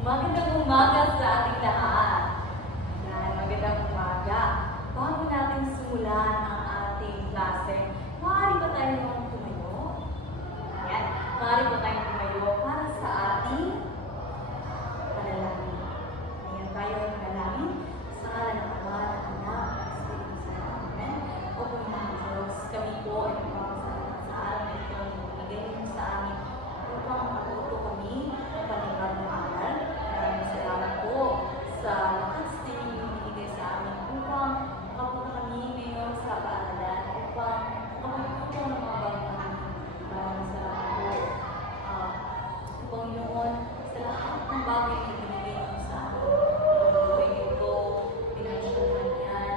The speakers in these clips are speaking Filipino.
Magandang umaga sa ating lahat. Yan, magandang umaga. Bago natin simulan ang ating klase, maaari ba tayong tumayo? Yan, maaari ba tayong tumayo para sa ating panalangin. Ayan, tayo ay panalangin sa ngalan ng Ama, ng Anak, ng Espiritu Santo. Amen. O Panginoon Diyos, kami po ay nagpapasalamat sa araw na ito na ibigay mo sa amin upang matuto kami ng paningad ng aral. Maraming salamat po sa lakas na inyong binigay sa amin upang makapunta kami ngayon sa paaralan upang makapagputo ng mga bagay. Maraming salamat po, Panginoon, sa lahat ng bagay na binigay mo sa amin. Buhay ito, financial man yan,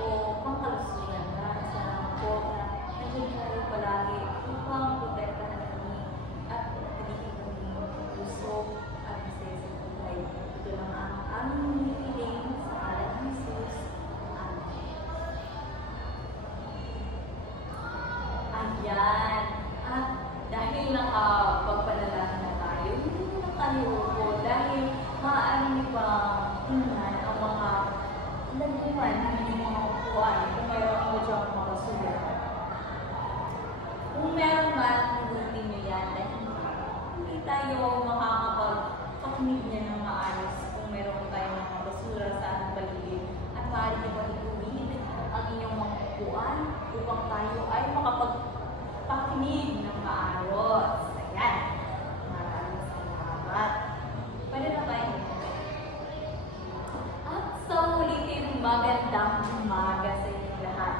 o pangkalusugan. Maraming salamat po na nandiyan kayo palagi upang protektahan kami at pinatilihin kami puso at masaya sa buhay. Ito lang ang aming hinihiling sa ngalan ni Jesus. Amen. Ayan. At dahil nakapagpanalangin na tayo, hindi mo na tayo upo dahil maaari niyo pa tingnan ang mga laguan ng inyong mga upuan kung mayroon mo dyan mga basura. Kung meron man, hugutin niyo yan dahil hindi tayo makakapagpakinig niya ng maayos kung meron tayong mga basura sa ating paligid at maaari niyo pa ituwid ang inyong mga upuan upang tayo ay makapagpakinig ng maayos. Ayan. Maraming salamat. Pwede na tayo. At sa ulitin, magandang umaga sa inyong lahat.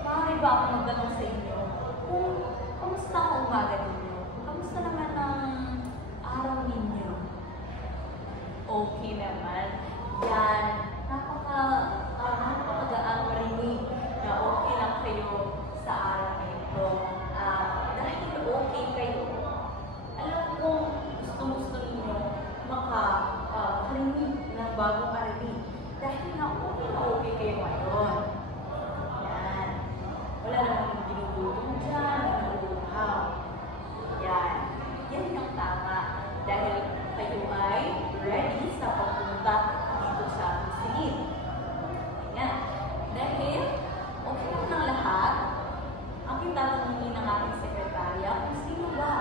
Maaari ba ako magtanong sa inyo kung kamusta ang umaga ninyo? Kamusta naman ang araw ninyo? Okay naman. Yan. Napakagaan marinig na okay lang kayo sa araw na ito. Dahil okay kayo, alam kong gusto ninyo makarinig ng bagong aralin. Dahil na okay kayo ngayon. Yan. Wala namang ginugutom dyan, ginuguhaw. Yan. Yan ang tama. Dahil kayo ay ready sa pagpunta dito sa singit. Yan. Dahil okay lang ng lahat, aking tatanungin ng ating sekretarya kung sino ba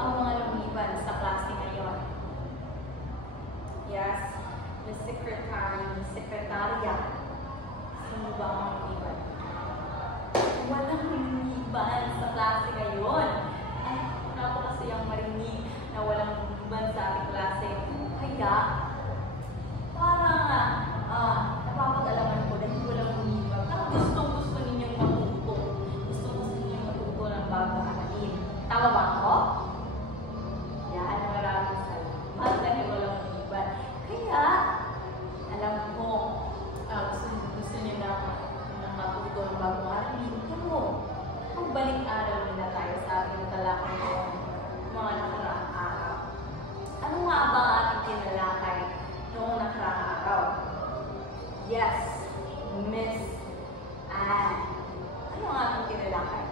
ang mga lumiban sa klase ngayon. Yes, Miss Secretary, Miss Sekretarya. Sino ba ang lumiban? Walang lumiban sa klase ngayon. Ay, napakasayang marinig na walang lumiban sa ating klase. Kaya, parang napapag-alaman ko dahil walang lumiban. Gusto ninyong matuto. Gusto ninyong matuto ng bagong aralin. Tama ba ako? Yan, maraming salamat dahil walang lumiban. Kaya, alam ko, gusto niyo na matuto ng bagong aralin. Pero, magbalik-aral nila tayo sa ating talakay ng mga nakaraang araw. Ano nga ba ang ating tinalakay noong nakaraang araw? Yes, Miss Anne. Ano ang ating tinalakay?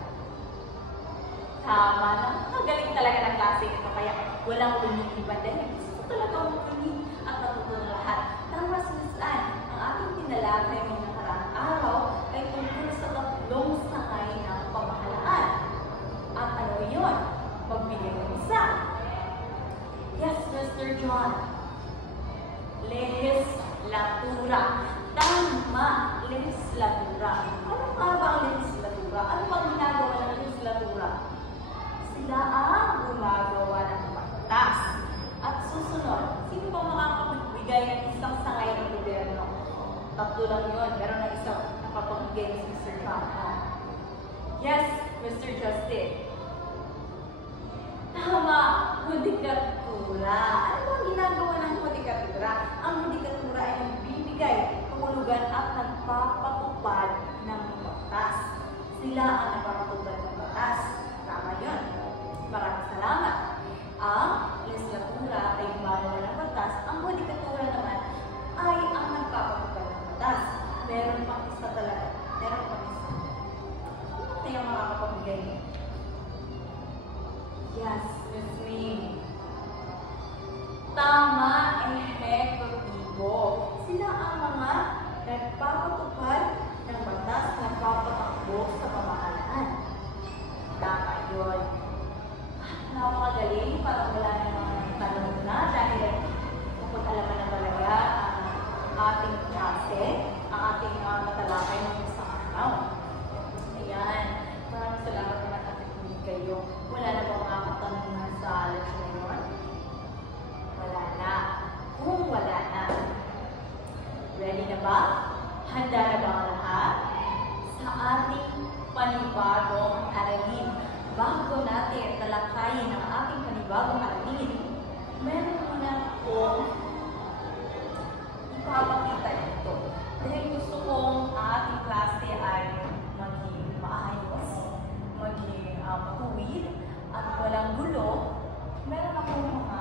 Tama na. Magaling talaga ng klase ito kaya walang lumiban dahil gusto talaga makinig at matuto ng lahat. Tama si Miss Anne. Ang ating tinalakay noong nakaraang araw ay tungkol sa tatlong sangay ng pamahalaan. At ano yun? Magbigay ng isa. Yes, Mr. John. Legislatura. Tama, legislatura. Ano nga ba ang legislatura? Ano bang ginagawa ng legislatura? Sila ang gumagawa ng batas. At susunod, sino ba makakapagbigay ng isang sangay ng gobyerno? Tatlo lang yun. Meron na isang nakapagbigay ni Mr. John. Yes, Mr. Justin. Tama, hudikatura. Ano ba ang ginagawa ng hudikatura? Ang hudikatura ay nagbibigay kahulugan at nagpapatupad ng batas. Sila ang nagpapatupad ng batas. Tama yun. Maraming salamat. Ang legislatura ay gumagawa ng batas. Ang hudikatura naman ay ang nagpapatupad ng batas. Meron pang isa talaga. Meron pang isa. Ano tayo makakapagbigay? Yes, Miss May. nagpapatupad ng batas na nagpapatakbo sa pamahalaan. Tama yun. Napakagaling, parang wala namang tanong na dahil mapag-alaman na talaga ang ating klase, ang ating matalakay ng isang araw. Ayan, maraming salamat naman at nakikinig kayo. Wala na bang mga katanungan sa leksyon ngayon? Wala na. Kung wala na, ready na ba? Handa na ba ang lahat? Sa ating panibagong aralin. Bago natin talakayin ang ating panibagong aralin, meron muna akong ipapakita ito. Dahil gusto kong ang ating klase ay maging maayos, maging matuwid, at walang gulo. Meron akong mga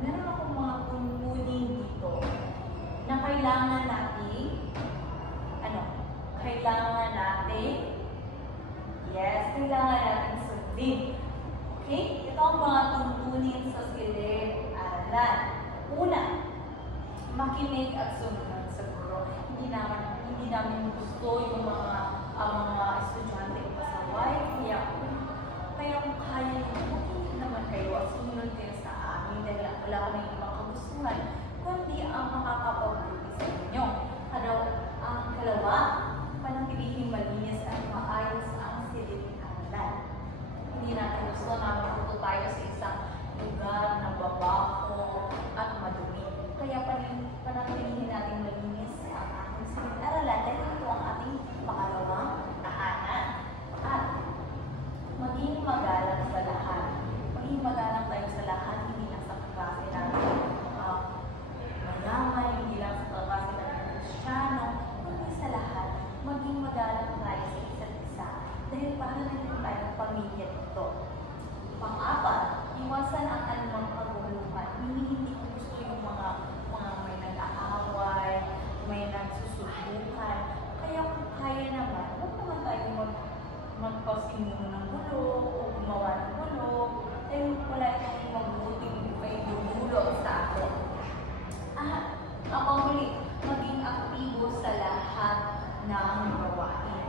meron akong mga tungkulin dito na kailangan natin kailangan natin sundin. Okay? Ito ang mga tungkulin sa silid-aralan. Una, makinig at sumunod sa guro. Hindi namin gusto yung mga estudyante pasaway. Kaya kung kaya nyo, makinig naman kayo at sumunod kayo sa amin dahil wala kami ibang kagustuhan, kundi ang makakapabuti sa inyo. Ang kalawa, panatilihin malinis at maayos ang silid-aralan. Hindi natin gusto na matuto tayo sa isang lugar na babaho at madumi. Kaya panatilihin natin malinis ang ating silid-aralan dahil ito ang ating pangalawang tahanan. At maging magalang sa lahat. Maging magalang tayo sa lahat, hindi lang sa klase natin mayaman, hindi lang sa klase natin Kristiyano, kundi sa lahat, maging magalang tayo sa isa't isa. Dahil para rin tayo ng pamilya ito. Pang-apat, iwasan ang anumang paguluhan. Hindi ko gusto yung mga may nag-aaway, may nagsusubukan. Kaya kung kaya naman, huwag naman tayo magpasimuno ng gulo o gumawa ng gulo. Dahil wala itong mabuting may gulo sa atin. Ang panghuli, maging aktibo sa lahat ng gawain.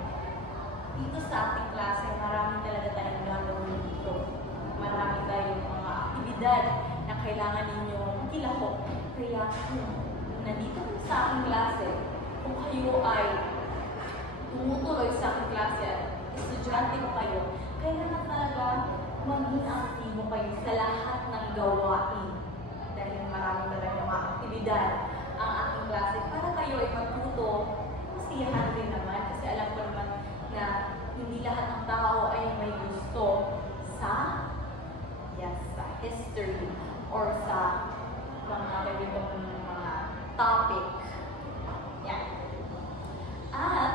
Dito sa ating klase, marami talaga tayong gagawin dito. Marami tayong mga aktibidad na kailangan ninyong kilahok. Kaya nandito kayo sa aking klase, kung kayo ay tumutuloy sa aking klase at estudyante ko kayo, kailangan talaga maging aktibo kayo sa lahat ng gawain. Dahil marami talaga mga aktibidad ang aking klase para kayo ay matuto, masiyahan din naman kasi alam ko naman na hindi lahat ng tao ay may gusto sa history or sa mga ganitong mga topic. Yan. At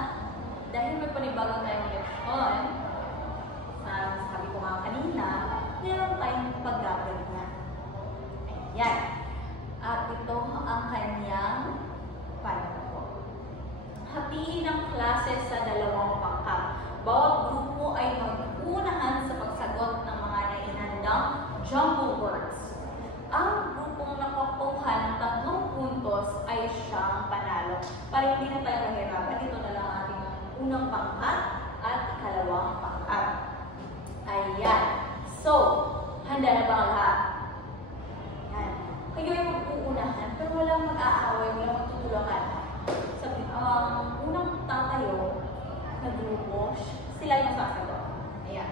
dahil may panibago tayong leksyon, sabi ko nga kanina, meron tayong paggaganyan. Ayan. At ito ang kanyang panahon. Hatiin ang klase sa dalawang pangkat. Bawat grupo ay mag-unahan sa pagsagot ng mga naihandang jumble words. Ang grupong nakakuha ng 3 puntos ay siyang panalo. Para hindi na tayo mahirapan, ito na lang ating unang pangkat at ikalawang pangkat. Ayan. So, handa na ba ang lahat? Ayan. Kayo ay mag-uunahan, pero walang mag-aaway, walang magtutulungan. Sabi, unang tatayo na grupo, sila yung sasagot. Ayan.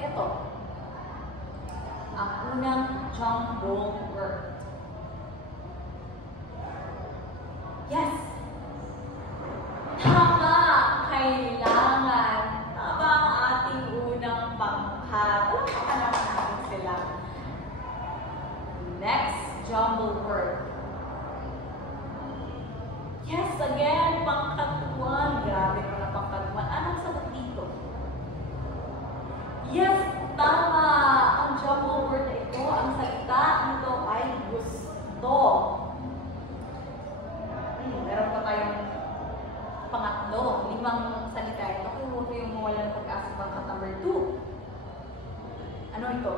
Ito. Ang unang jumble word. Yes! Tama! Kailangan. Tama ang ating unang pangkat. Alam natin sila. Next jumble word. Yes, again, pangkatuan. Grabe ko na pangkatuan. Anong sagot dito? Yes, tama. Ang jumble word na ito, ang salita nito ay gusto. Meron pa tayong pangatlo, 5 salita ito. Huwag kayong mawalan pag-asa pangkat number 2. Ano ito?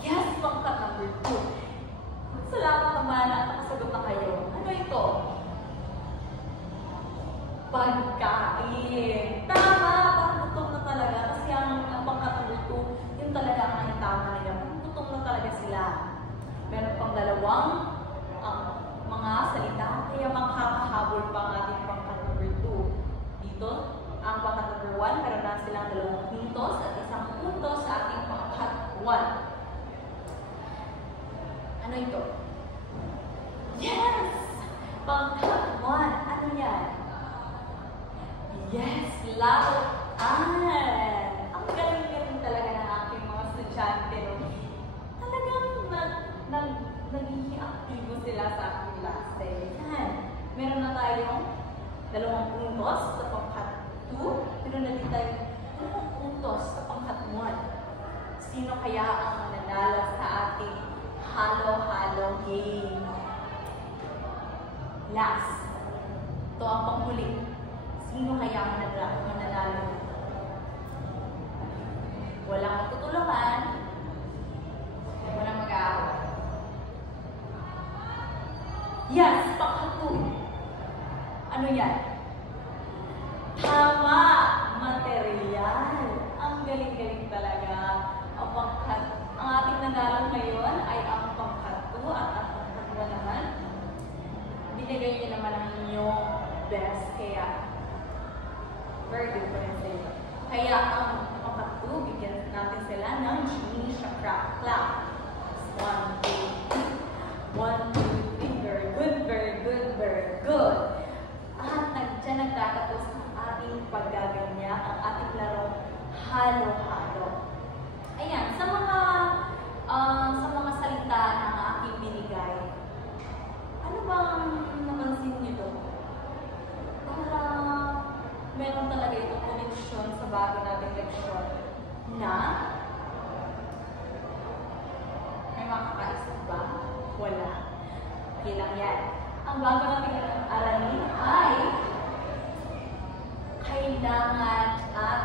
Yes, pangkat number 2. Salamat naman at nakasagot na kayo. Ano ito? Pagkain. Tama! Panggutom na talaga. Kasi ang pangkatuluto, yun talaga ang naitama nila. Panggutom na talaga sila. Meron pang dalawang mga salita. Kaya makakahabol pa ang ating pangkat number 2. Dito, ang pangkat number 1, meron na silang 2 puntos at 1 puntos sa ating pangkat 1. Ano ito? Yes! Pangkat 1. Ano yan? Yes! Lautan! Ang galing-galing talaga ng aking mga estudyante. No? Talagang naghihi-aktibo sila sa aking klase. Yan. Meron na tayong 2 puntos sa pangkat 2. Meron na din tayong 2 puntos sa pangkat 1. Sino kaya ang mananalo sa ating halo-halo game? Last. Ito ang panghuli. Sino kaya ang mananalo? Walang magtutulungan. Walang mag-aaway. Yes, pangkat 2. Ano yan? Tama! Material. Ang galing-galing talaga. Ang ating nanalo ngayon ay ang pangkat 2 at ang pangkat 1 naman. Binigay niyo naman ang inyong best. Kaya, very good pa rin sa'yo. Kaya ang pangkat 2, bigyan natin sila ng Genie Chakra Clap. 1, 2, 1, 2, 3. Very good, very good, very good. At dyan nagtatapos ang ating paggaganyak, ang ating larong halo-halo. Ayan, sa mga salita na aking binigay, ano bang napansin niyo doon? Parang meron talaga itong koneksyon sa bago nating leksyon na may makakaisip ba? Wala. Okay lang yan. Ang bago nating aralin ay kailangan at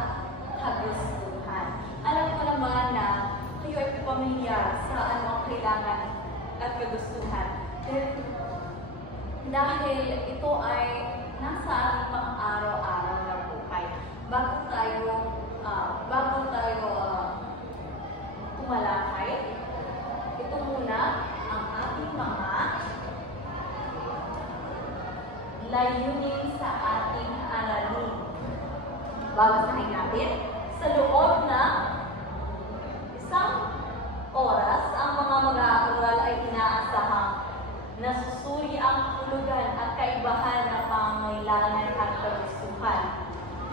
kagustuhan. Alam ko naman na kayo ay pamilyar sa anong kailangan at kagustuhan. Dahil ito ay nasa ating pang-araw-araw na buhay. Bago tayo tumalakay, ito muna ang ating mga layunin sa ating aralin. Babasahin natin sa loob na isang oras, ang mga mag-aaral ay inaasahang nasusuri ang hulugan at kaibahan ng pangangailangan at kagustuhan.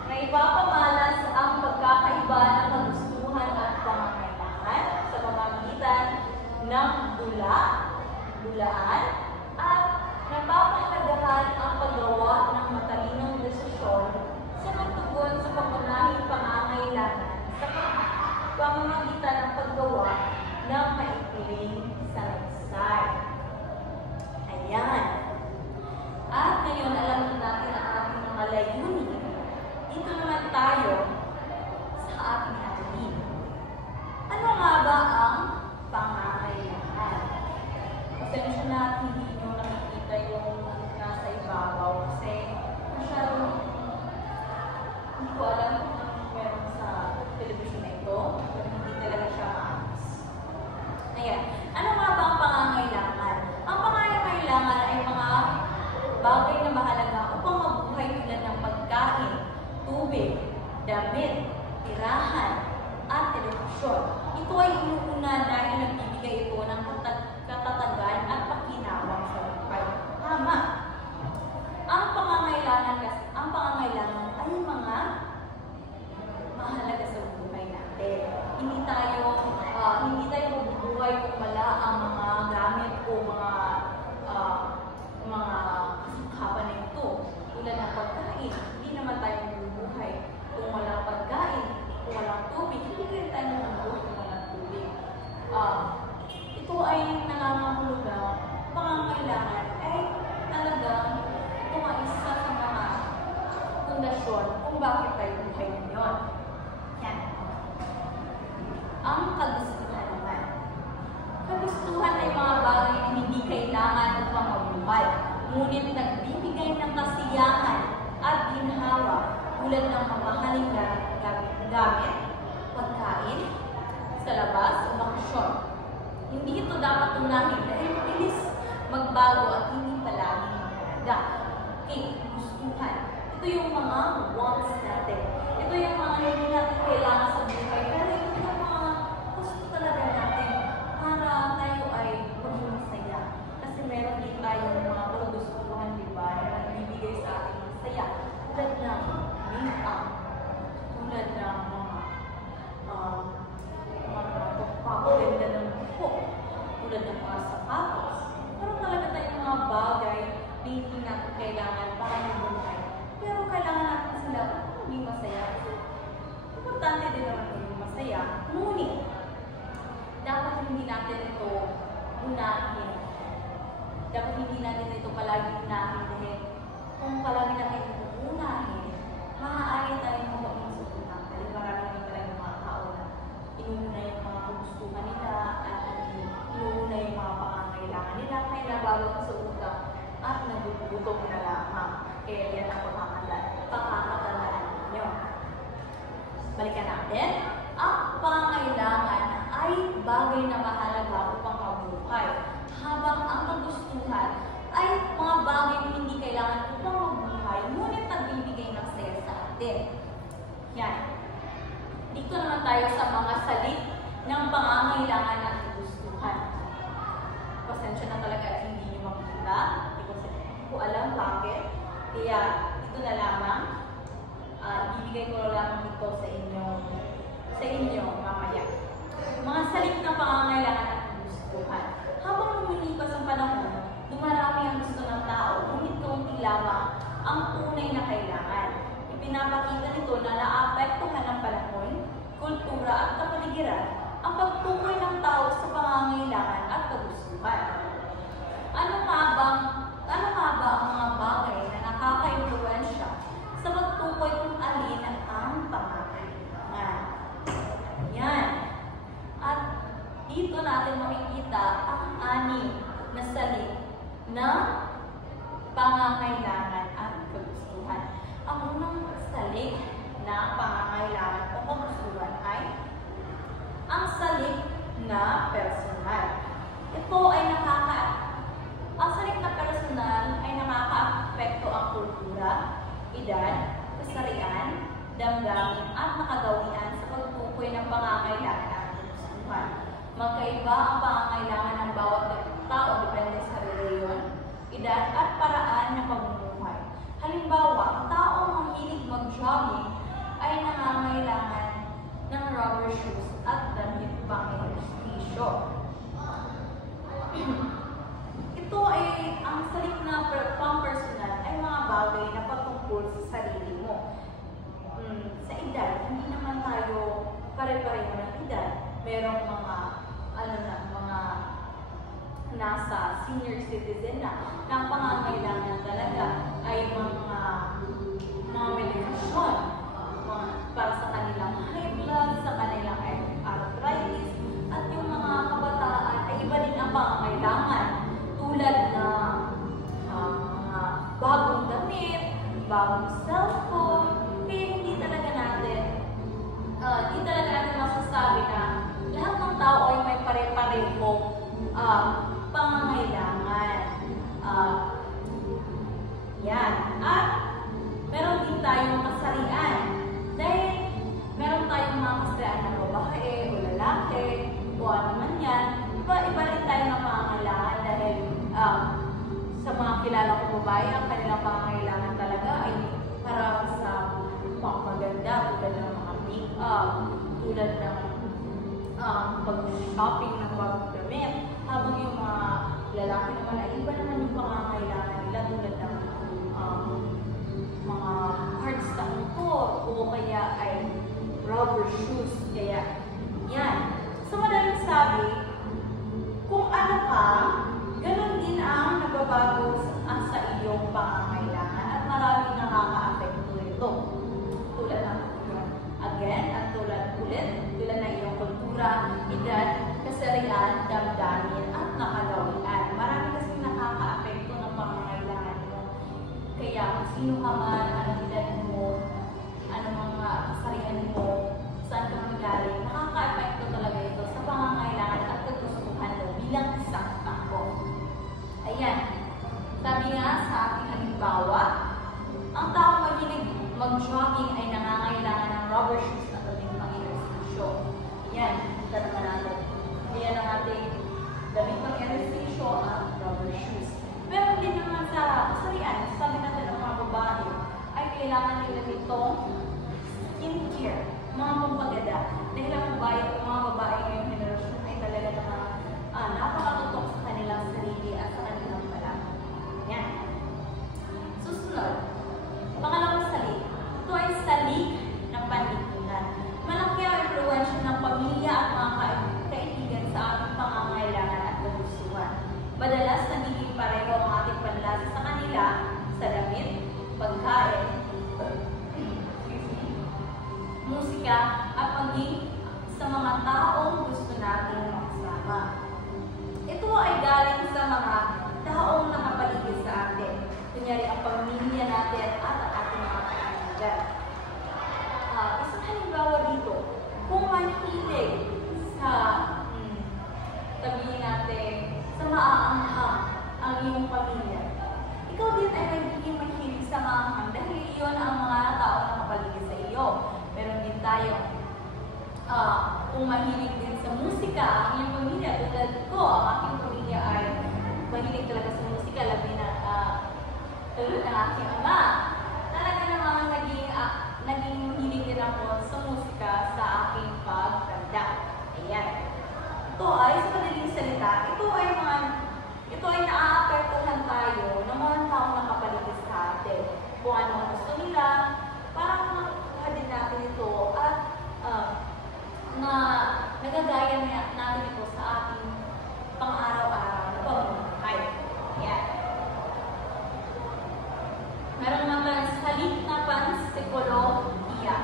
Naipapamalas ang pagkakaiba ng kagustuhan at pangangailangan sa pamamagitan ng bulaan at napapahalagahan ang paggawa ng matalinong desisyon sa pagtugon sa pangunahing pangangailangan sa pamamagitan ng paggawa ng maikling salaysay. Ayan. At ngayon, alam natin ang ating mga layunin. Dito naman tayo sa ating aralin. Ano nga ba ang pangangailangan? Pasensya na at hindi nyo nakikita yung nasa ibabaw kasi masyadong hindi ko alam kung anong meron sa television na ito. Pero hindi talaga siya maayos. Ayan. Ano nga ba ang pangangailangan? Ang pangangailangan ay mga bagay na mahalaga upang mabuhay tulad ng pagkain, tubig, damit, tirahan, at edukasyon. Ito ay inuuna dahil nagbibigay ito ng katatagan at pakinabang sa buhay. Tama. Ang pangangailangan ay mga mahalaga sa buhay natin. Hindi tayo mabubuhay kung wala ang mga gamit o mga kasangkapan na ito. Tulad ng pagkain, hindi naman tayo mabubuhay kung walang pagkain, kung walang tubig, hindi rin tayo mabubuhay kung walang tubig. Ito ay nangangahuluga, pangangailangan ay talagang ito nga isa sa mga pundasyon kung bakit tayo buhay ngayon. Yan. Ang kagustuhan naman. Kagustuhan ay mga bagay na hindi kailangan upang mabuhay, ngunit nagbibigay ng kasiyahan at ginhawa tulad ng mamahaling gamit, pagkain, sa labas o bakasyon. Hindi ito dapat unahin dahil mabilis magbago at hindi palaging maganda. Okay, gustuhan. Ito yung mga wants natin. Ito yung mga hindi natin kailangan sa buhay. Pero ito yung mga gusto talaga natin para tayo ay maging masaya. Kasi meron din tayong mga kagustuhan, di ba? Na nagbibigay sa ating masaya. Tulad ng make-up. Tulad ng pagpapaganda ng buko. Tulad ng mga sapatos. Pero talaga tayong mga bagay na hindi natin kailangan para mabuhay. Pero kailangan natin sila maging masaya. Importante din naman maging masaya. Ngunit, dapat hindi natin ito unahin. Dapat hindi natin ito palagi unahin dahil kung palagi natin ito unahin, maaari tayong maging sa una. Dahil marami naman talagang mga tao na inuuna yung mga gustuhan nila at inuuna yung mga pangangailangan nila. Kaya nabawag sa utang at nagugutom na lamang. Kaya yan ang pakakatandaan ninyo. Balikan natin. Ang pangangailangan ay bagay na mahalaga upang mabuhay, habang ang kagustuhan ay mga bagay na hindi kailangan upang mabuhay, ngunit nagbibigay ng saya sa atin. Yan. Dito naman tayo sa mga salit ng pangangailangan at kagustuhan. Pasensya na talaga at hindi nyo makita. Hindi ko alam bakit. Kaya ito na lamang. Ibibigay ko lamang ito sa inyo mamaya. Mga salit na pangangailangan at kagustuhan. Habang lumilipas ang panahon, dumarami ang gusto ng tao, ngunit kaunti lamang ang tunay na kailangan. Ipinapakita nito na naapektuhan ng panahon, kultura at kapaligiran ang pagtukoy ng tao sa pangangailangan at kagustuhan. Ano nga ba ang mga bagay na nakaka-impluwensya sa pagtukoy kung alin ang pangangailangan? Yan. At dito natin makikita ang 6 na salit na pangangailangan at kagustuhan. Ang unang salit na pangangailangan o kagustuhan ay ang salit na personal. Ang salit na personal ay nakaka-apekto ang kultura, edad, kasarian, damdamin at nakagawian sa pagtukoy ng pangangailangan at kagustuhan. Magkaiba ang pangangailangan ng bawat tao depende sa reliyon, edad at paraan ng pamumuhay. Halimbawa, ang taong mahilig mag-jogging ay nangangailangan ng rubber shoes at damit pang-ehersisyo. Ito ay ang salit na pang-personal ay mga bagay na patungkol sa sarili mo. Sa edad, hindi naman tayo pare-pareho ng edad. Merong mga nasa senior citizen na ang pangangailangan talaga ay mga medikasyon para sa kanilang high blood, sa kanilang arthritis, at yung mga kabataan ay iba din ang pangangailangan tulad ng mga bagong damit, bagong cellphone. Kaya hindi talaga natin masasabi na lahat ng tao ay may pare-pareho pangangailangan. Yan. At meron din tayong kasarian. Dahil meron tayong mga kasarian na babae o lalaki o ano man yan. Iba rin tayo ng pangangailangan dahil sa mga kilala ko babae, ang kanilang pangangailangan talaga ay para sa pangmaganda, tulad ng mga make-up, tulad ng pag-shopping ng bagong damit. Habang yung mga lalaki naman ay iba naman yung pangangailangan nila tulad ng mga hearts na motor o kaya ay rubber shoes. Kaya yan. Sa madaling sabi, kung ano ka, ganun din ang nagbabago sa iyong pangangailangan at maraming nakaka-apekto ito. Tulad ng tulad na iyong kultura, edad, kasarian, damdamin, mag-jogging ay nangangailangan ng rubber shoes na gawing pang-ehersisyo. Yan, kita naman natin. Yan ang ating gawing pang-ehersisyo at rubber shoes. Pero hindi naman sa kasarian, sabi natin ng mga babae, ay kailangan nila itong skincare, mga pampaganda. Dahil ang mga babae ngayong generasyon ay talaga napakatutok sa kanilang sarili at sa kanilang balat. Yan. Susunod, pangalawang salik. Ito ay salik ng panlipunan. Malaki ang impluwensya ng pamilya at mga kaibigan sa ating pangangailangan at kagustuhan. Madalas nagiging pareho ang ating panlasa sa kanila sa damit, pagkain, musika, at maging sa mga taong gusto nating makasama. Ito ay galing sa mga taong nakapaligid sa atin. Kunyari ang pamilya natin at ang ating mga kaibigan. Isang halimbawa dito, kung mahilig sa sabihin natin, sa maaanghang ang iyong pamilya, ikaw din ay magiging mahilig sa maaanghang dahil iyon ang mga taong nakapaligid sa iyo. Meron din tayo, kung mahilig din sa musika, ang iyong pamilya, tulad ko, ang aking pamilya ay mahilig talaga sa musika, labi na tulad ng aking ama. Talaga namang naging mahilig din ako sa musika sa aking pagtanda. Ayan. Ito ay, sa madaling salita, ito ay naaapektuhan tayo ng mga taong nakapaligid sa atin. Kung ano ang gusto nila, parang makukuha din natin ito at na nagagaya natin ito sa ating pang-araw-araw na pamumuhay. Ayan. Meron naman tayong salik na pansikolohiya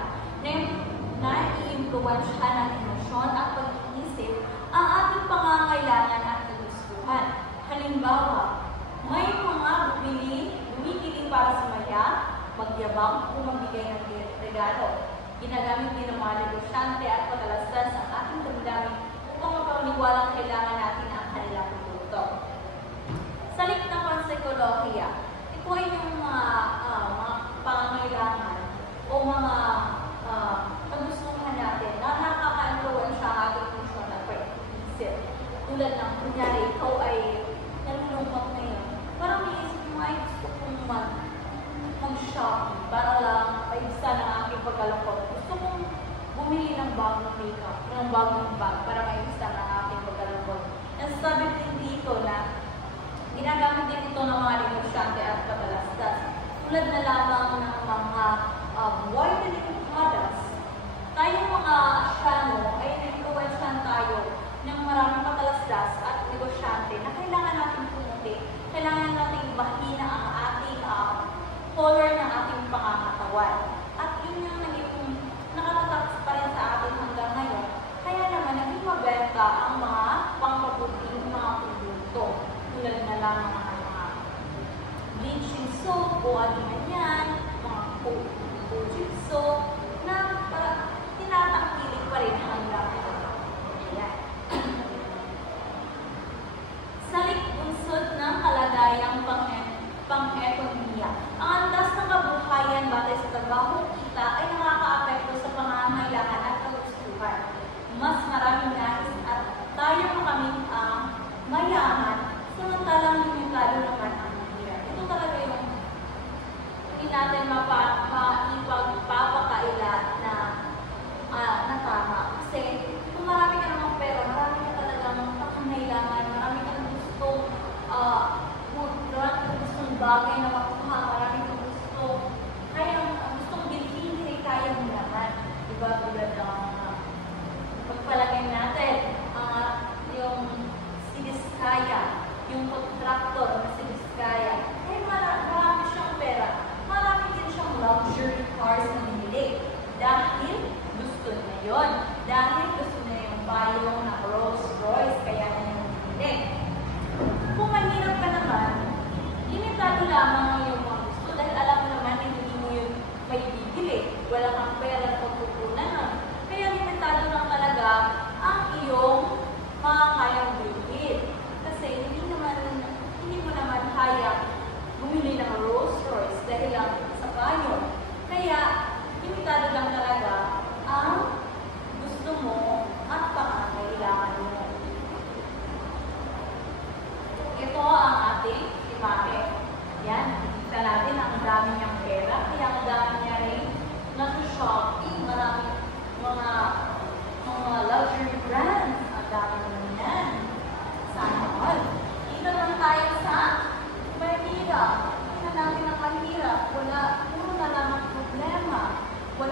na i-impluwensya ng emosyon at pag-iisip ang ating pangangailangan at kagustuhan. Halimbawa, may mga bumibili para sumaya, magyabang o magbigay ng regalo. Ginagamit din ng mga negosyante at padalasdas ang ating damdamin upang mapaniwalang kailangan natin ang kanilang produkto. Salik na pansikolohiya. Ito ay yung mga pangangailangan o mga kagustuhan natin na nakaka-influensya ang ating emosyon at pag-iisip. Tulad ng, kunyari, ikaw ay nalulungkot ngayon. Parang may isip mo ay gusto kong mag-shopping para lang ay isa ng aking pagkalungkot. Gusto kong bumili ng bagong makeup, ng bagong bag para may isa ng aking pagkalungkot. Nasasabi din dito na ginagamit din ito ng mga negosyante at padalasdas. Tulad na lamang ng mga whitening products. Tayong mga asyano ay nag-influensyan tayo ng maraming padalasdas at negosyante na kailangan natin pumuti, kailangan natin bahina ang ating color ng ating pangangatawan. At yun yung naging nakatatak pa rin sa atin hanggang ngayon. Kaya naman naging mabenta ang mga pangpaputing mga produkto. Tulad na lang ng mga bleaching soap o ano man yan, mga coaching soap na tinatangkilik pa rin hanggang ngayon. Ayan. Salik unsod ng kalagayang pang-ekonomiya. Ang antas ng kabuhayan batay sa trabaho kita ay nakakaapekto sa pangangailangan at kagustuhan. Mas maraming nais at tayo makamit ang mayaman, samantalang limitado naman ang mahirap. Ito talaga yung hindi natin maipagpapakaila na tama. Kasi kung marami ka namang pera, marami ka talagang pangangailangan, marami ka gustong bagay na makuha, marami kang gustong bilhin, kaya mo naman. Diba? Tulad ng pagpalagay natin, yung si Diskaya, yung contractor na si Diskaya, marami siyang pera, marami din siyang luxury cars na binili. Dahil gusto na yun. Dahil gusto na yung bayong na Rolls Royce, kaya na yung binili. Kung mahirap ka naman, limitado lamang ang iyong mga gusto dahil alam mo naman hindi mo yun may bibili. Wala kang pera na pagkukunan nun. Kaya limitado lang talaga ang iyong mga kayang bilhin. Kasi hindi mo naman kaya bumili ng Rolls Royce dahil lang sa bayo. Kaya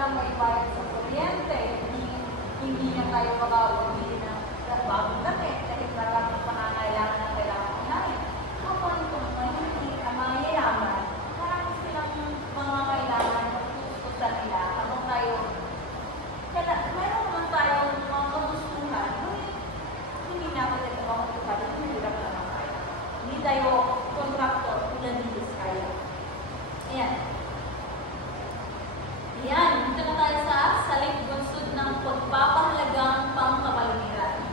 na may bayad sa kuryente, hindi na tayo makabili ng bagong damit dahil maraming pangangailangan na kailangan namin. Kapag itong mga yayaman, marami silang mga kailangan na gusto nila habang tayo. Kaya mayroon naman tayong mga kagustuhan, hindi natin ito makatupad at mahirap naman tayo. Hindi tayo kontraktor tulad ni Biskaya. Ayan. Ayan, dito na tayo sa salik-bunsod ng pagpapahalagang pangkapaligiran.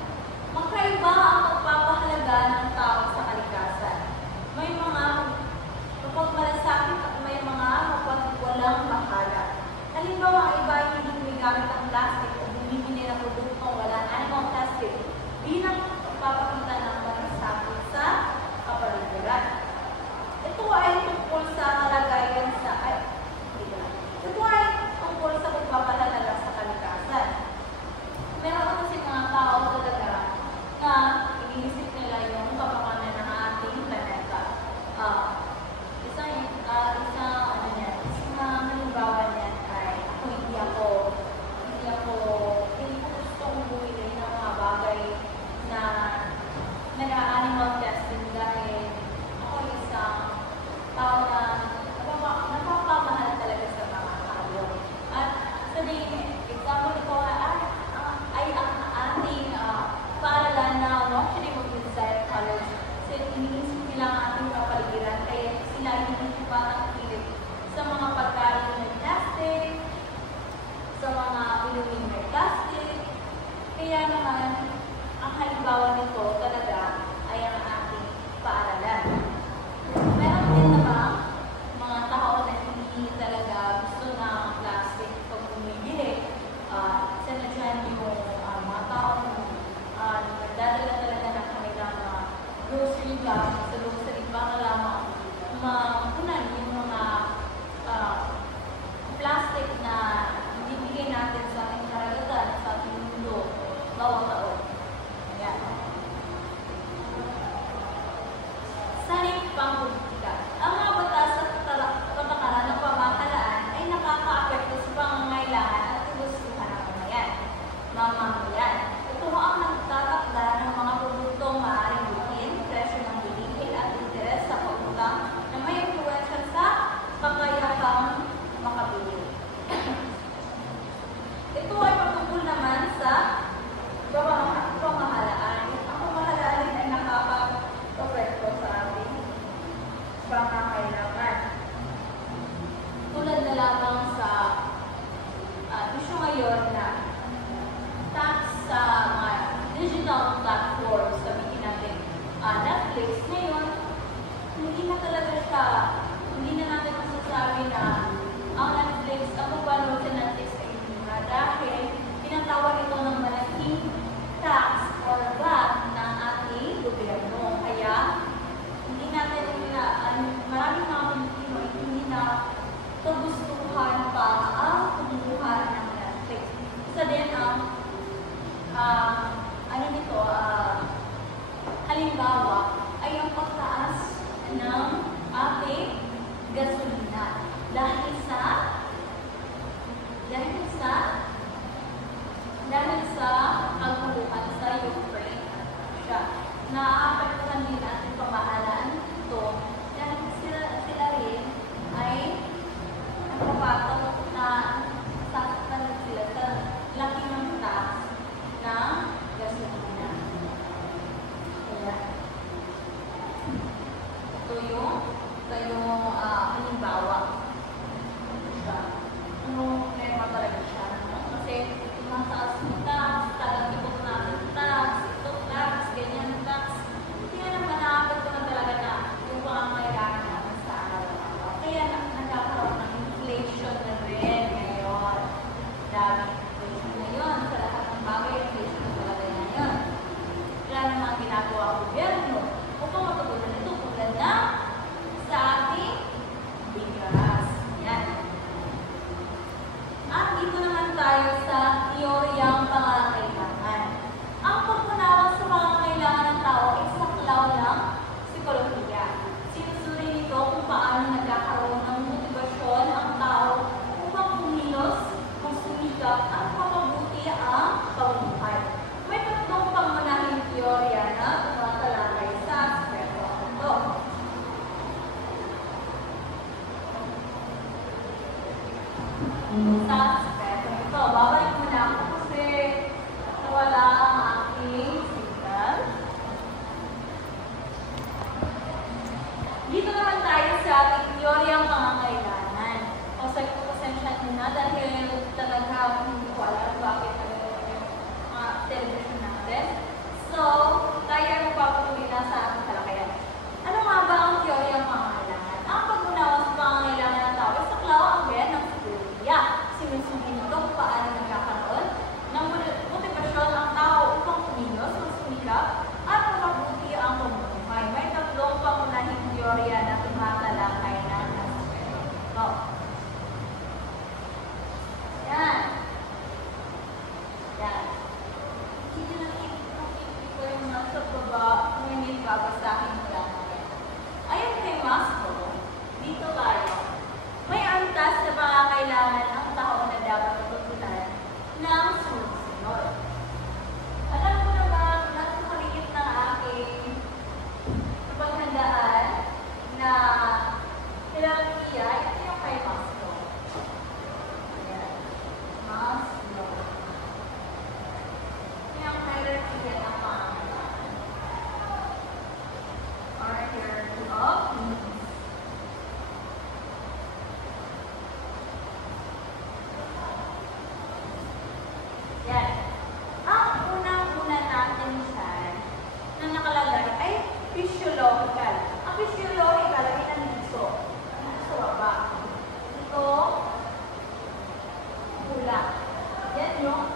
Magkaiba ang pagpapahalaga ng tao sa kalikasan. May mga kapag malasakit at may mga kapag walang bahala. Halimbawa, ang iba ay hindi gumigamit ng plastic o bumibili ng produktong wala animal plastic bilang pagpapakita ng malasakit sa kapaligiran. Ito ay tungkol sa kalagayan sa ito ay tungkol sa pagpapahalaga sa kalikasan. Meron kasi mga tao talaga na iniisip nila yung kapakanan ng ating planeta. Isang halimbawa niyan ay hindi ko gustong bumili ng mga bagay na nag-animal testing dahil ako isang tao na napapamahal talaga sa mga tao. At sa example ito ay ang ating paaralan na actually mag-design college. Kasi iniisip nila ang ating kapaligiran kaya sila hindi pa nakikilig sa mga pagkain ng plastic, sa mga inumin ng plastic. Kaya naman, ang halimbawa nito talaga ay ang ating paaralan. Meron din naman mga tao na hindi talaga gusto ng plastic pag bumibili. Sanadyan yung mga tao na nagdadala talaga ng kanilang grocery bag sa grocery para lamang makunan yung mga plastic na ibibigay natin sa ating karagatan, sa ating mundo bawat taon. Ayan. Salik pangpolitika. Ang mga batas at patakaran ng pamahalaan ay nakakaapekto sa pangangailangan at kagustuhan ng mamamayan. Ito ang nagtatakda ng mga produktong maaaring bukin, presyo ng bilihin at interes sa pag-utang na may impluwensya sa kakayahang makabili. Ito ay patungkol naman sa pamahalaan. Ang pamahalaan ay nakaka-apekto sa ating pangangailangan. Tulad na lamang sa issue ngayon na tax sa mga digital platforms, sabihin natin Netflix, ngayon, hindi na natin masasabi na ang Netflix, ang pagpanood sa Netflix ay mura dahil tinatawag ito ng malaking tax or VAT ng ating gobyerno. Kaya, hindi natin maraming mga Pilipino hindi na kagustuhan pa ang kumuha ng Netflix. Isa din halimbawa ay ang pagtaas ng ating gasolina dahil sa kaguluhan sa Ukraine at Russia. Naapektuhan din ating pamahalaan ito dahil sila rin ay nagpapatong na sasaktan sila sa laki ng tax ng gasolina. Kaya, ito yung halimbawa. Ano problema talaga siya? Kasi mataas yung tax, talag-ibot natin tax, ito tax, ganyan tax. Hindi na naman nakakatunan talaga na yung pangangailangan natin sa araw-araw. Kaya nagkakaroon ng inflation na rin ngayon. Dami inflation ngayon sa lahat ng bagay, inflation talaga ngayon. Kaya naman ginagawa ang gobyerno upang matugunan ito tulad na sa ating bigas. Yan. At dito naman tayo sa teoryang pangangailangan. Ang pagpunawa sa pangangailangan ng tao ay saklaw ng psikolohiya. Sinusuri nito kung paano nagkakaroon ng motibasyon ang tao upang kumilos kung Sa aspeto ito, babalik muna ako kasi nawala ang aking signal. Dito naman tayo sa ating teoryang pangangailangan. O sa pasensya nyo na dahil talaga hindi ko alam bakit talaga yung mga television natin. So, tayo ang magpapatuloy na sa ating talakayan. Ano nga ba ang teoryang pangangailangan? Ang pag-unawa sa pangangailangan ng tao ay saklaw ang gaya ng psikolohiya. Sinusugin ito kung paano nagkakaroon ng motibasyon ang tao upang kumilos, magsumikap, at mapabuti ang pamumuhay. May tatlong pangunahing teorya na tumatalakay ng aspeto. Yan. Yan. Hindi na nakikita yung nasa baba, ngunit babasahin mo lang. Ayon kay Maslow, dito tayo. May antas na pangangailangan ang tao na dapat matutunan ng sunod-sunod. Alam ko naman, nakakaliit ng aking paghandaan na hierarchiya, ito yung kay Maslow. Ayan. Maslow. Ito yung hierarchiya ng pangangailangan. Hierarchy of needs. Yan. Ang unang-una natin dyan na nakalagay ay physiological. Ang physiological ay nandito. Sa baba. Ito, pula. Yan yung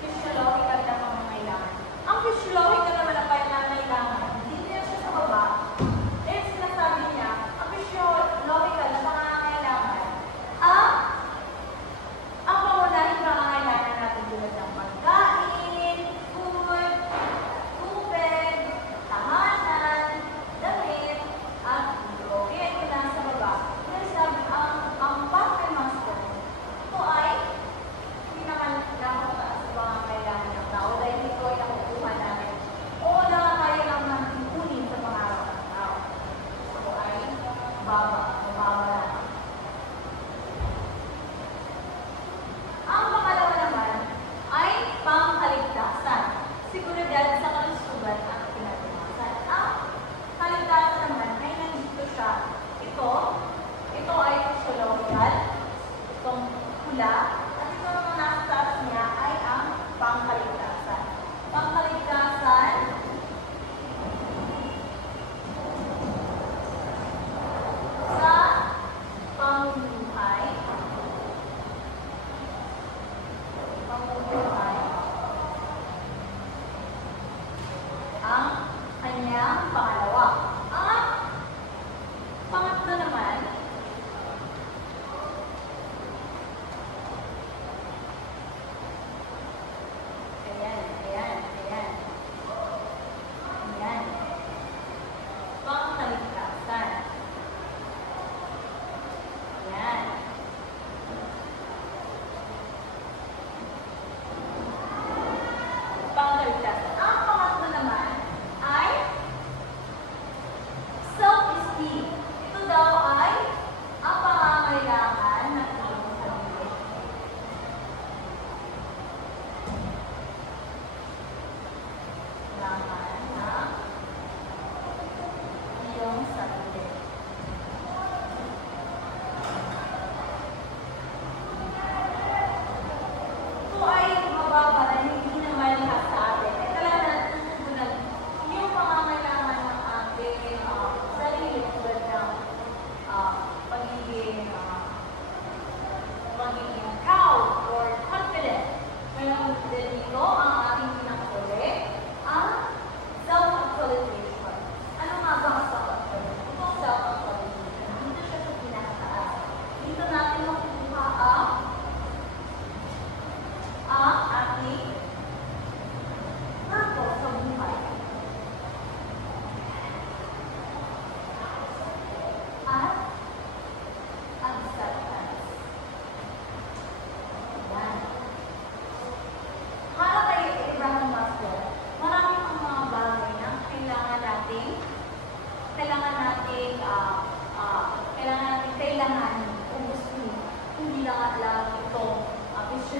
physiological na pangangailangan. Ang physiological na wala pa yung nangailangan, hindi yan siya sa baba. Eh, sinasabi niya, ang physiological na pangangailangan, ang pangunahing pangangailangan natin tulad ng pagkain, food, tubig, tahanan, damit, at tulog. Kaya ito nasa baba. Kaya sabi, ang pang-kay Maslow, ito ay hindi naman nakakataas sa pangangailangan ng tao dahil ito ay nakukuha namin o nakakaya lang natin kunin sa pangarap ng tao. Ito ay mababa lang. Ang pangalawa naman ay pangkaligtasan. Seguridad sa kalusugan ang pinatumasan. Ang kaligtasan naman ay nandito siya. Ito ay physiological, itong pula, at ito naman nasa taas niya ay ang pangkaligtasan. Pangkaligtasan sa pamumuhay. Ang kanyang pangalawa. Ang pangatlo naman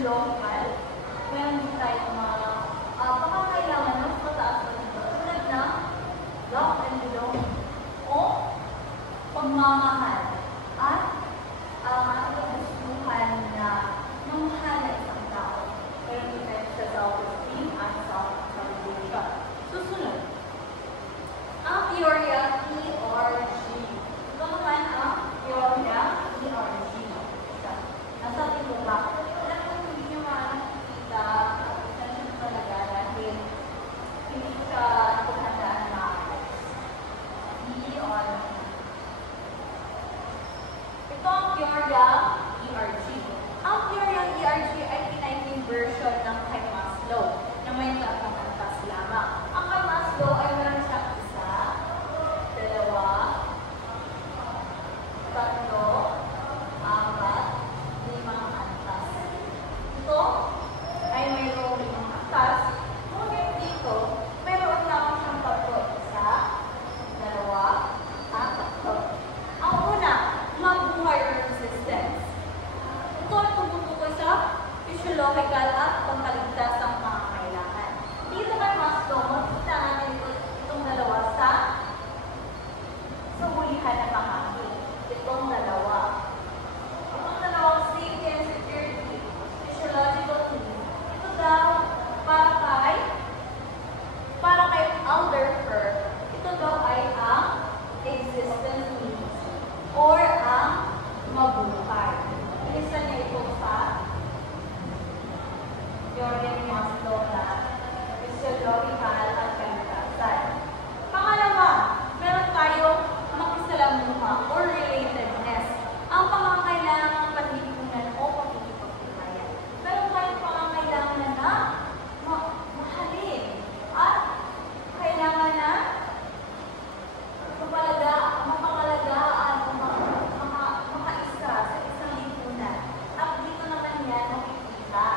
physiological. Meron din tayong mga pangangailangan ng mataas na nito tulad ng love and belonging o pagmamahal at ang ating gustuhan na mamahal na isang tao. Meron din tayo sa self-esteem at self-validation. Susunod, ang Peoria ERG. Ito naman ang Peoria ERG. Nasa tingin ba? Alam ko hindi nyo makakita attention talaga dahil hindi siya paghandaan na ERG. Ito ang Peoria ERG. Ang Peoria ERG ay pinaiting version ng kay Maslow na may tatlong antas lamang. Ang kay Maslow ay meron siyang isa, dalawa, tatlo, apat, limang antas. Ito ay mayroong limang antas. Ngunit dito, mayroon lamang siyang tatlo. Isa, dalawa, at tatlo. Ang una, mabuhay resistance. Ito ay tumutukoy sa physiological at pangkaligtasang pangangailangan. Dito kay Maslow, makikita natin itong dalawa sa hulihan na pangangin. Itong dalawa. Itong dalawang safety and security, physiological needs. Ito daw, para kay Alderfer, ito daw ay ang existence needs or ang mabuhay. Ilisan niya ito sa Peoria ni Maslow na physiological at kaligtasan. Pangalawa, meron tayong makisalamuha or relatedness. Ang pangangailangan ng panlipunan o pagkikipagtibayan. Meron tayong pangangailangan na mahalin at kailangan na mapangalagaan o makaisa sa isang lipunan. At dito naman yan makikita.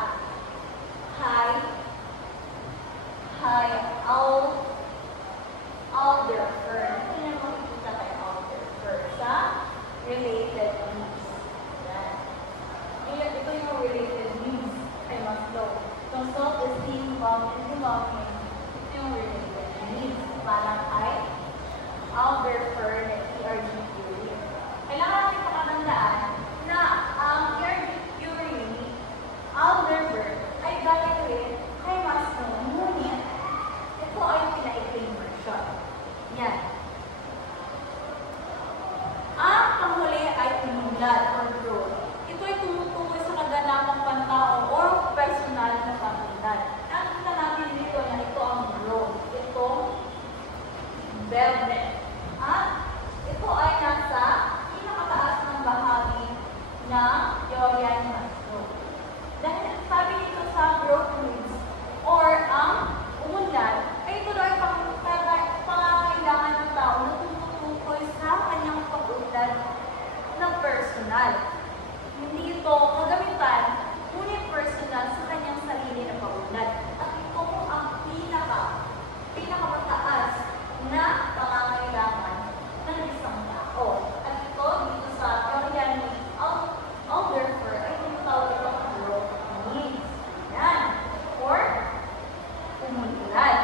Alderfer. Ito yung makikita kay Alderfer sa related needs. Yan. Ito yung related needs kay Maslow. Itong self-esteem, love, and belonging. Ito yung related needs. Parang kay Alderfer na ERG theory. Kailangan natin pakatandaan na ang ERG theory ni Alderfer ay galing rin kay Maslow. Ngunit, ito ay pinaikling version. Yan. Ang panghuli ay pinunlad or growth. Ito ay tumutukoy sa kaganapang pantao or personal na pag-unlad. Nakita natin dito na ito ang growth. Itong development. At ito ay nasa pinakataas ng bahagi ng Peoria ni Maslow. Dahil sabi dito sa growth needs or ang umunlad, ay ito daw ay pangangailangan ng tao na tumutukoy sa kanyang pag-unlad ng personal. Hindi ito magamitan, ngunit personal sa kanyang sarili na pag-unlad. At ito ang pinakamataas na pangangailangan ng isang tao. At ito, dito sa Peoria ni Alderfer, ay tinatawag itong growth needs. Yan. Or umunlad.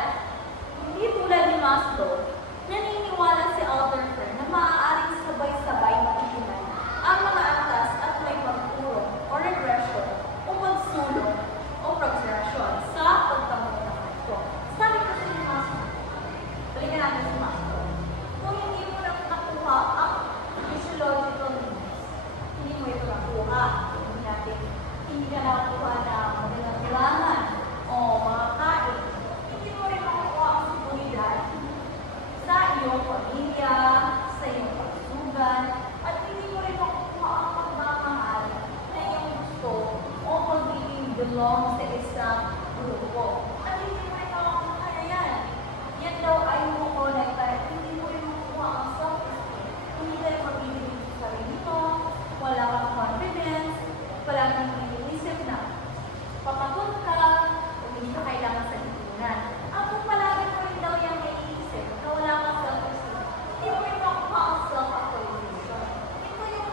Hindi tulad ni Maslow, naniniwala si Alderfer na maaaring sabay-sabay matigilan ang mga antas at may pagtulong o regression o pagsulong o progression sa pagkamutan ito. Sabi kasi ni Maslow, balikan natin si Maslow, kung hindi mo na nakuha ang physiological needs, hindi mo ito nakuha, hindi ka nakuha na magandang kailangan o mga kain, hindi mo rin makukuha ang seguridad sa iyong pamilya, sa iyong pagsugan, at hindi mo rin makukuha ang pagmamahal na iyong gusto o pagiging belong sa isang grupo. At hindi mo rin makukuha yan. Yan daw ay mukha na hindi mo rin makukuha ang self-esteem. Hindi tayo mabibigay sa sarili mo, wala kang confidence, wala kang iniisip na papagod ka, o hindi ka kailangan sa lipunan. At kung palagi mo rin daw yung naiisip na wala kang self-esteem, hindi mo rin makuha ang self-actualization. Ito yung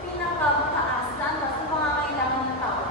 pinaka-mataas na sa mga kailangan ng tao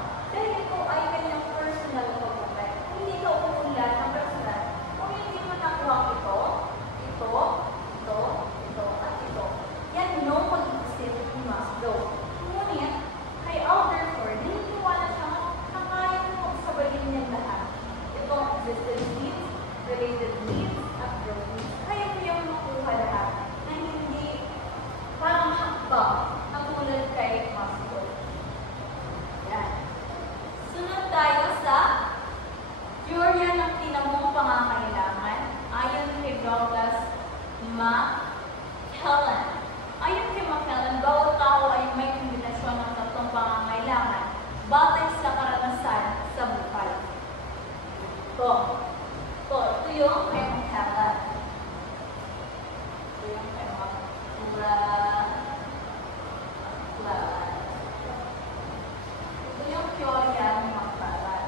teorya ni Maclellan.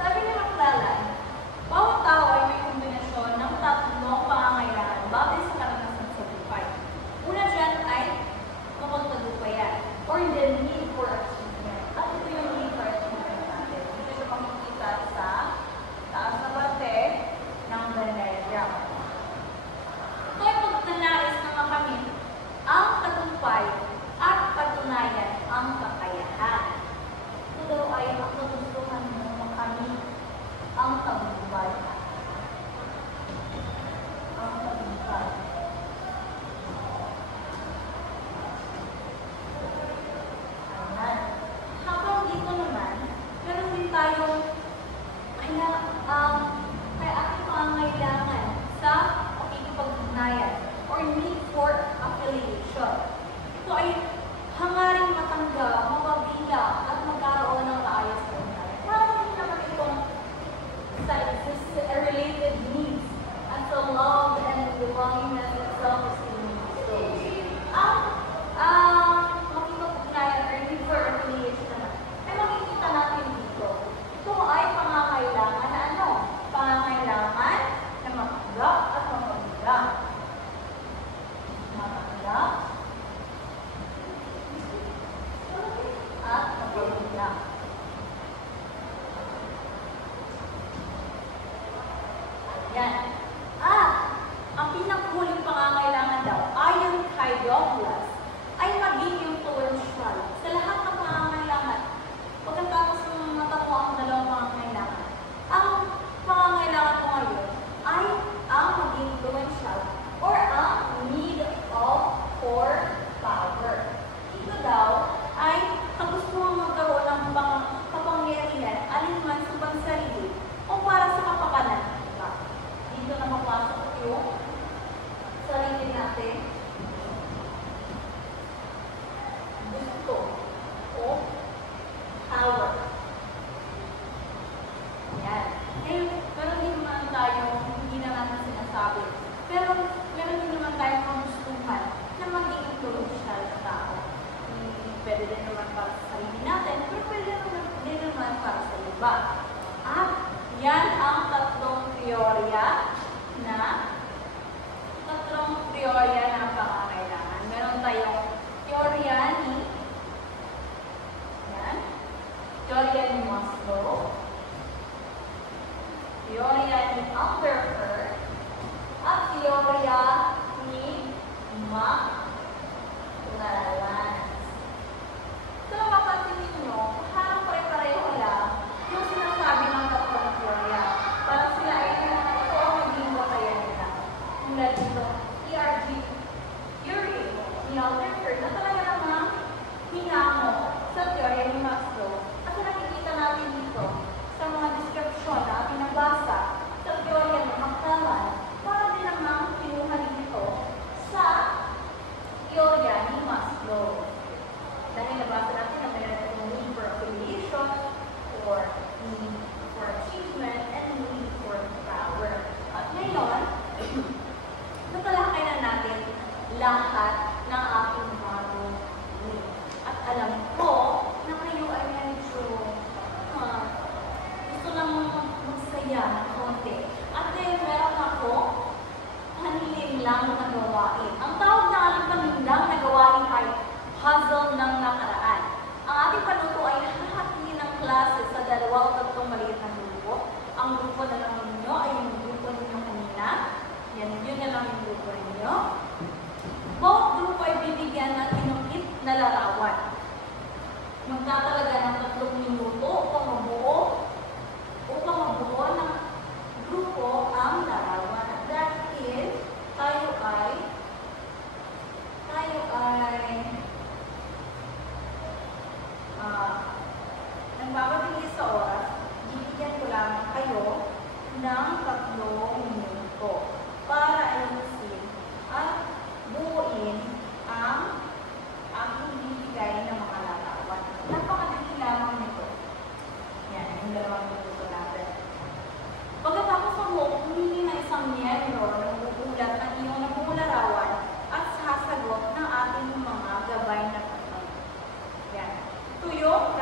Sabi ni Maclellan, bawat tao ay may kombinasyon ng tatlong pangangailangan batay sa karanasan sa buhay. Una dyan ay mapagtagumpayan or the need for achievement. At ito yung need for achievement natin. Ito siya makikita sa taas na parte ng Venn diagram. Ito ay pagtanais na makamit ang tagumpay at patunayan ang kakayahan. Ito daw ay ang kagustuhan mo makamit ang tagumpay. Ang tagumpay. Ayan. Habang dito naman, meron din tayong kaya ating pangangailangan sa pakikipag-ugnayan or need for affiliation. Ito ay hangaring matanggap, mapabilang at magkaroon ng maayos na ugnayan. Parang hindi naman itong related needs as the love and belongingness and self-esteem. So, ang makikipag-ugnayan or need for affiliation naman ay makikita natin dito. Ito ay pangangailangan na ano? Pangangailangan na matanggap at mapabilang. Matanggap at mapabilang. Ayan. Ang pinakahuling pangangailangan daw, ayon kay Douglas, ay maging influential sa lahat ng pangangailangan. Pagkatapos ng matamo ang dalawang pangangailangan, ang pangangailangan ko ngayon ay ang maging influential or ang need for power. Ito daw ay kagustuhan magkaroon ng kapangyarihan alinman sa pansarili o para sa kapakanan ng iba. Dito na mapasok yung sarili natin. Gusto o power. Ayan. Ngayon, meron din naman tayo, hindi na natin sinasabi, pero meron din naman tayong kagustuhan na maging influential sa tao. Pwede din naman para sa sarili natin, pero pwede din naman para sa iba. At yan ang tatlong teorya ng pangangailangan. Meron tayong teorya ni Maslow, teorya ni Amberfer, at teorya ni Maclellan. So, mapapansin ninyo, parang pare-pareho lang yung sinasabi ng tatlong teorya. Parang sila ay ito ang maging batayan nila. Mula dito, E.R.G. Urey, ni Amberfer, na talaga namang hinamo sa teorya ni Maslow. At nakikita natin dito sa mga description na ating nabasa sa teorya ni Maclellan, para din namang pinuha dito sa teorya ni Maslow. Dahil nabasa natin na mayroon itong need for affiliation, or need for achievement, and need for power. At ngayon, natalakay na natin lahat ng ating bago need. At alam ko na kayo ay medyo gusto lang magsaya ng konti. At then, meron ako hanilin lang na gawain. Ang tawag na ating panindang na gawain ay puzzle ng nakaraan. Ang ating panuto ay hahatiin ng klase sa 2 o 3 maliit na grupo. Ang grupo na lang ninyo ay yung grupo ninyo kanina. Yun na lang yung grupo ninyo. Bawat grupo ay bibigyan ng inukit na larawan. Magtatalaga ng 3 minuto upang mabuo ng grupo ang larawan. At that is, tayo ay nagbabatigil sa oras, bibigyan ko lamang kayo ng 3 minuto para ayusin at buuin ang aking bibigay ng mga larawan. Napakadali lamang nito. Yan, yung 2 minuto natin. Pagkatapos mo, humingi ng isang miyembro na uulat ng iyong nabularawan at sasagot ng ating mga gabay na tanong. Yan. Ito yung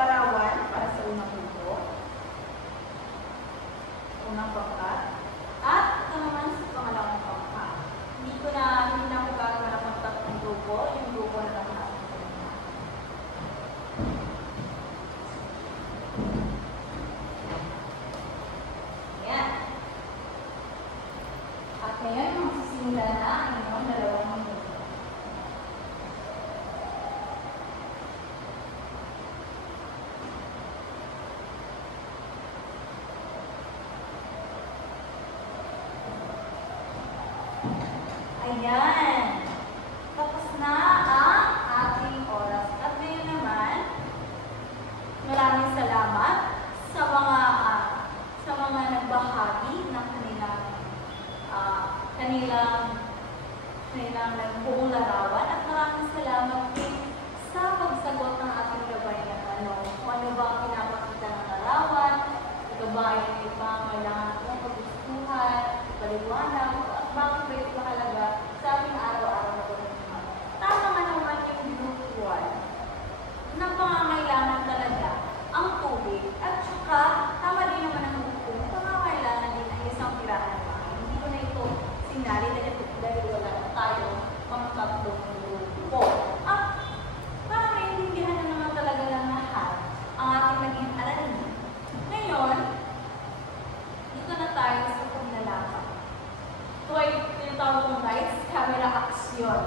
Ayan. Tapos na ang ating oras. At ngayon naman, maraming salamat sa mga nagbahagi ng kanilang buong larawan. At maraming salamat din sa pagsagot ng ating gabay na tanong. Kung ano ba ang pinapakita ng larawan, gabay ng pangailangan ng paggustuhan, paliwanag, at bakit ba ito mahalaga sa ating araw-araw na pagkakas. Tama nga naman yung group 1 na pangangailangan talaga ang tubig. At saka, tama din naman ang group 2 na pangangailangan din ay isang tirahan ng mga. Hindi ko na ito sinali dahil wala na tayo mga tatlong grupo. At para maintindihan na naman talaga ng lahat ang ating naging aralin. Ngayon, dito na tayo sa pagnalaman. Ito ay tinatawag kong lights, camera, action.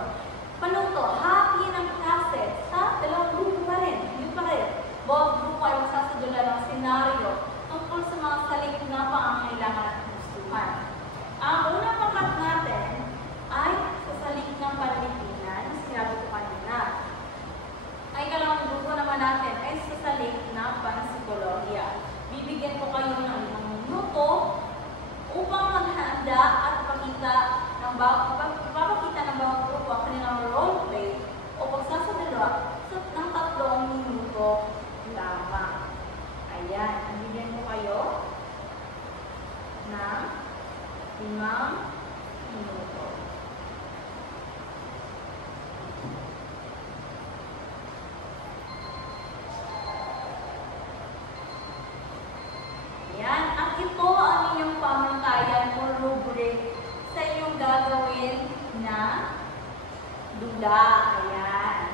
Paano to? Hati ng klase sa dalawang grupo pa rin. Hindi pa rin. Bawat grupo ay magsasadula ng senaryo tungkol sa mga salik na pangangailangan at gustuhan. Ang unang pangkat natin ay sa salik ng panlipunan, sinabi ko kanina. Ay ikalawang grupo naman natin ay sa salik na panpsikolohiya. Bibigyan ko kayo ng 5 minuto upang maghanda at ipapakita ng bawat grupo ang kanilang role play o pagsasadala ng 3 minuto lamang. Ayan, bibigyan ko kayo ng 5 minuto. Ayan, at ito ang inyong pamantayan o rubric sa inyong gagawin na dula. Ayan.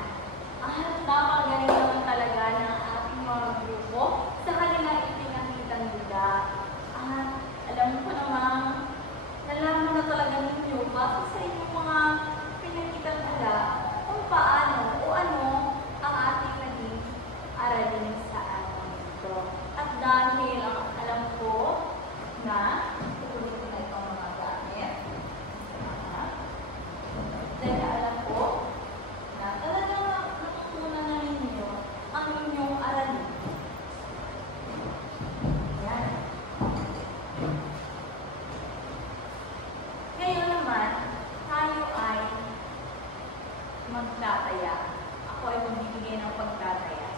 At napakagaling naman talaga ng ating mga grupo sa kanilang ipinakitang dula. At alam ko namang nalaman na talaga ninyo base sa inyong mga pinakitang dula kung paano o ano ang ating naging aralin sa araw ito. At dahil alam ko na tutulog ko na itong mga gamit. Dahil alam ko na talagang natutunan na ninyo ang inyong aralin. Yan. Ngayon naman, tayo ay magtataya. Ako ay magbibigay ng pagtataya.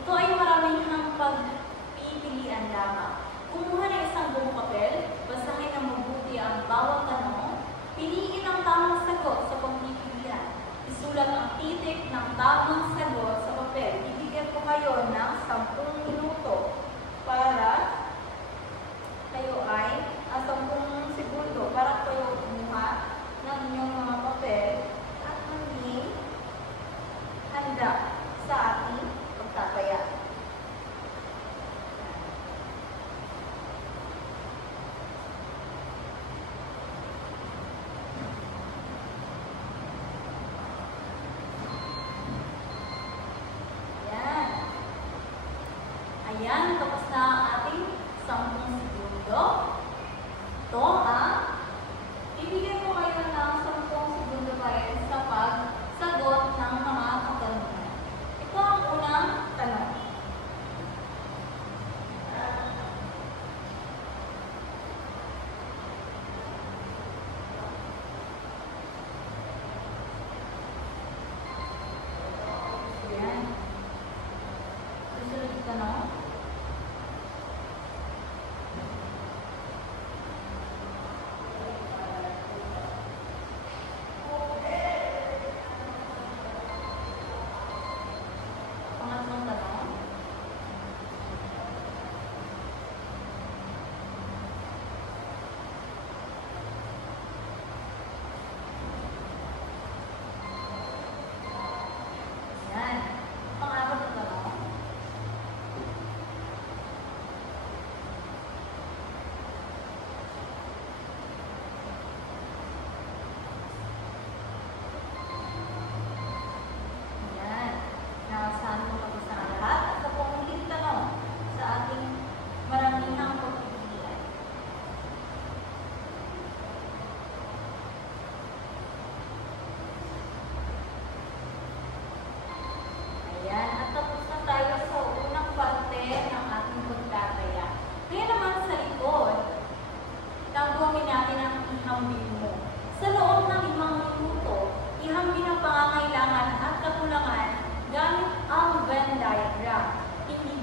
Ito ay maraming pagpipilian lamang. Kumuha ng isang buong papel, basahin ng mabuti ang bawat tanong, piliin ang tamang sagot sa pagpipilian. Isulat ang titik ng tamang sagot sa papel. Bibigyan ko kayo ng 10 minuto para kayo ay 10 segundo para kayo kumuha ng inyong mga papel at maging handa sa ating pagtataya. Ayan, tapos na ang ating 10 segundo. Ito ang ibigay ko kayo ng 10 segundo pa rin sa pagsagot ng mga katanungan. Ito ang unang tanong. Ayan. Susunod yung tanong.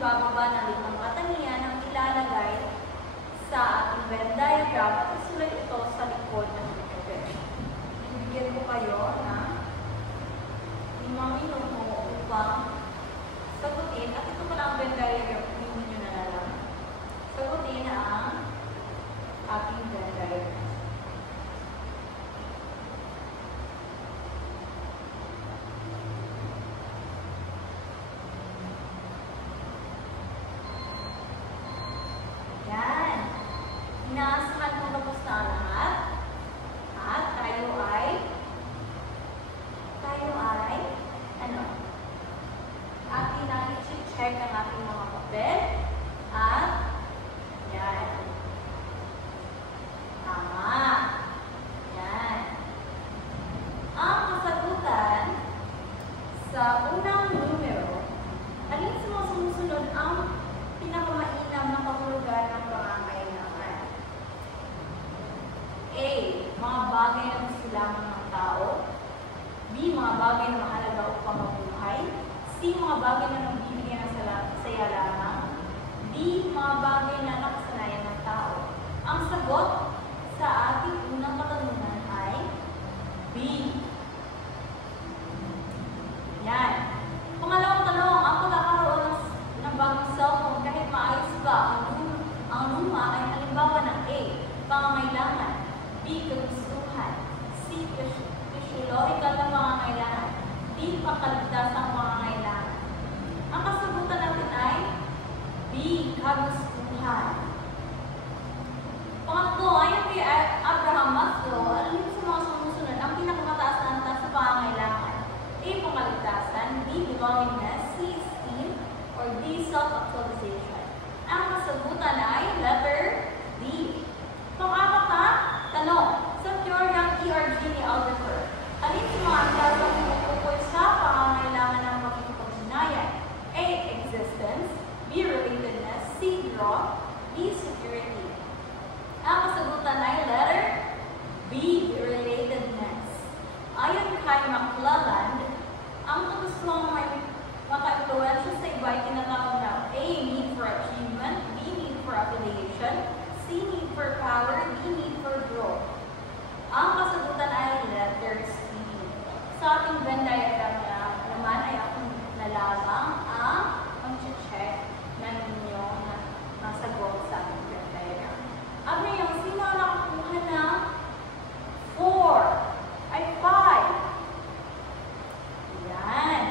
magbababa ng 5 katangian ang ilalagay sa ating Venn diagram at isulat ito sa likod ng papel. Bibigyan ko kayo ng 5 minuto upang sagutin, at ito pala ang Venn diagram, hindi nyo nalalaman. Sagutin ang ating Venn diagram. Yan. Inaasahan kong tapos na ang lahat. At tayo ay ano? Atin na i-check ang ating mga papel. At yan. Tama. Yan. Ang kasagutan sa unang numero, alin sa mga sumusunod ang pinakamainam na kahulugan ng pangangailangan? A. Mga bagay na gusto lamang ng tao. B. Mga bagay na mahalaga upang mabuhay. C. Mga bagay na nagbibigay ng saya lamang. D. Mga bagay na nakasanayan ng tao. Ang sagot sa ating unang katanungan ay B. Yan. Pangalawang tanong, ang pagkakaroon ng bagong cellphone kahit maayos ba ang luma ay halimbawa ng A. Pangangailangan. B. Kagustuhan. C. Physiological na pangangailangan. D. Pangkaligtasang pangangailangan. Ang kasagutan natin ay B. Kagustuhan. Pangatlo, ayon kay Abraham Maslow, alin sa mga sumusunod ang pinakamataas na antas sa pangangailangan? A. Pangkaligtasan. B. Belongingness. C. Esteem. Or D. Self-actualization. Ang kasagutan ay letter D. Pang-apat na tanong, sa teoryang ERG ni Alderfer, alin sa mga antas ang tumutukoy sa pangangailangan ng makikipag-ugnayan? A. Existence. B. Relatedness. C. Draw. D. Security. Ang kasagutan ay letter B. Relatedness. Ayon kay McClelland, ang kagustuhang may maka-influensya sa iba ay tinatawag na A. Need for achievement. B. Need for affiliation. C. Need for power. D. Need for growth. Ang kasagutan ay letter C. Sa ating Venn diagram naman ay ako na lamang ang mag-check na ninyo na nasagot sa ating Venn diagram. At ngayon, sino ang nakakuha ng 4? Ay 5. Yan.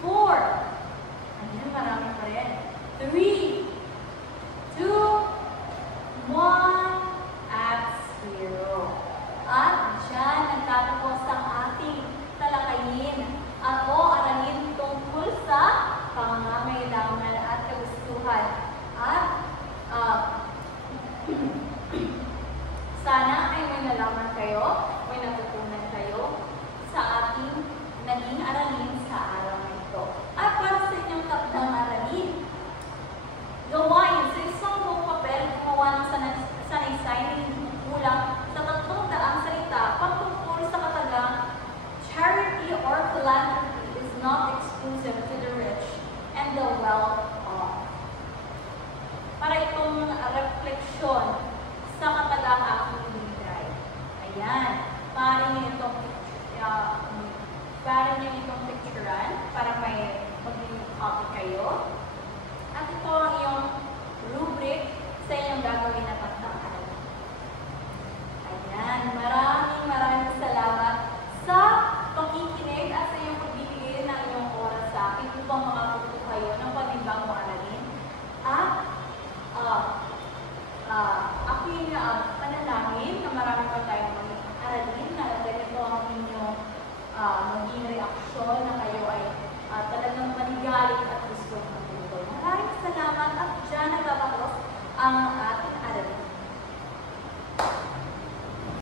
4. Ayan, marami pa rin. 3.